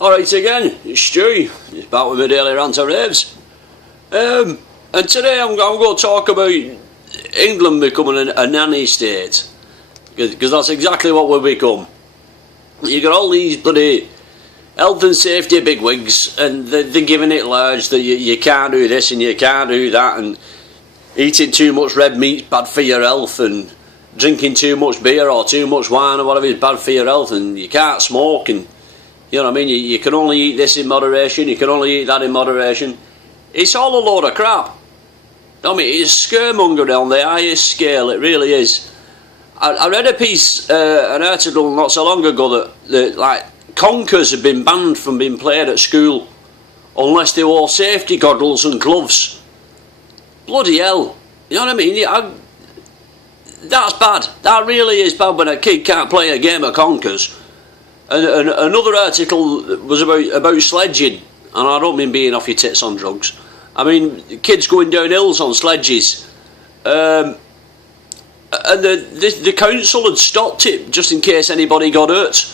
Alright again, it's Stu, it's back with my daily rant of raves. And today I'm going to talk about England becoming a nanny state. Because that's exactly what we've become. You got all these bloody health and safety bigwigs, and they're giving it large that you can't do this and you can't do that, and eating too much red meat's bad for your health, and drinking too much beer or too much wine or whatever is bad for your health, and you can't smoke, and you know what I mean, you can only eat this in moderation, you can only eat that in moderation. It's all a load of crap. I mean, it's scaremongering on the highest scale, it really is. I read a piece, an article not so long ago that like conkers have been banned from being played at school unless they wore safety goggles and gloves. Bloody hell. You know what I mean? That's bad. That really is bad when a kid can't play a game of conkers. And another article was about sledging, and I don't mean being off your tits on drugs. I mean kids going down hills on sledges. And the council had stopped it just in case anybody got hurt.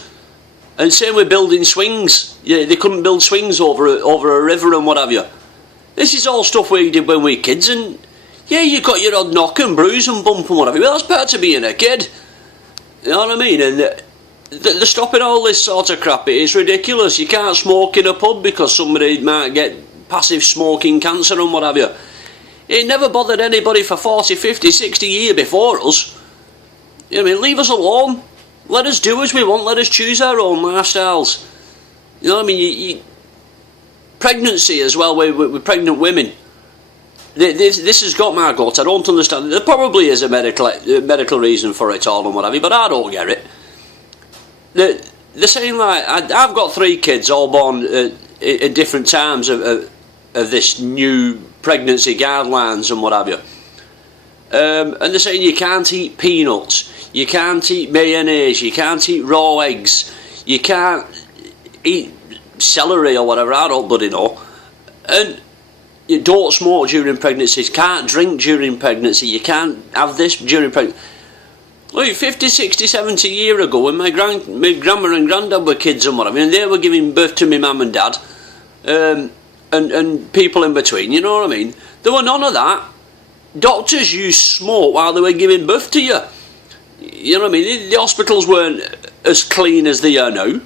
And same with building swings. Yeah, they couldn't build swings over a river and what have you. This is all stuff we did when we were kids, and yeah, you got your odd knock and bruise and bump and whatever. Well, that's part of being a kid. You know what I mean? And they're stopping all this sort of crap. It is ridiculous. You can't smoke in a pub because somebody might get passive smoking cancer and what have you. It never bothered anybody for 40, 50, 60 years before us. You know what I mean? Leave us alone. Let us do as we want. Let us choose our own lifestyles. You know what I mean? Pregnancy as well with pregnant women. This has got my gut. I don't understand. There probably is a medical reason for it all and whatever, but I don't get it. They're saying like I've got 3 kids all born at different times of this new pregnancy guidelines and what have you, and they're saying you can't eat peanuts, you can't eat mayonnaise, you can't eat raw eggs, you can't eat celery or whatever, I don't bloody know, and you don't smoke during pregnancy, can't drink during pregnancy, you can't have this during pregnancy. Look, 50, 60, 70 years ago when my grandma and granddad were kids and whatever, and they were giving birth to my mum and dad, and people in between, you know what I mean? There were none of that. Doctors used smoke while they were giving birth to you. You know what I mean? The hospitals weren't as clean as they are now.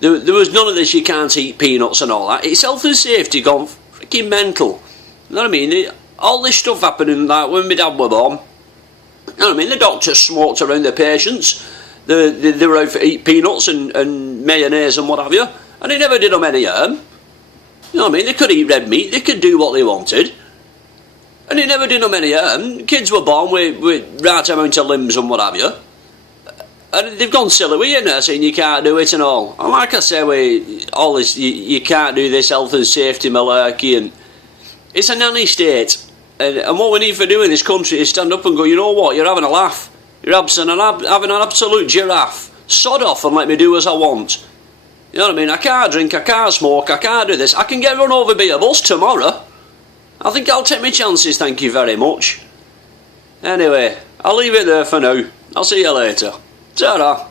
There was none of this, you can't eat peanuts and all that. It's health and safety gone freaking mental. You know what I mean? All this stuff happening like when my dad were born. You know what I mean? The doctors smoked around their patients. They were out for eat peanuts and mayonnaise and what have you. And it never did them any harm. You know what I mean? They could eat red meat. They could do what they wanted. And it never did them any harm. Kids were born with right amount of limbs and what have you. And they've gone silly with you now, saying you can't do it and all. And like I say, with all this, you can't do this health and safety malarkey. And it's a nanny state. And what we need for doing in this country is stand up and go, you know what, you're having a laugh. You're having an absolute giraffe. Sod off and let me do as I want. You know what I mean? I can't drink, I can't smoke, I can't do this. I can get run over by a bus tomorrow. I think I'll take my chances, thank you very much. Anyway, I'll leave it there for now. I'll see you later. Ta-ra.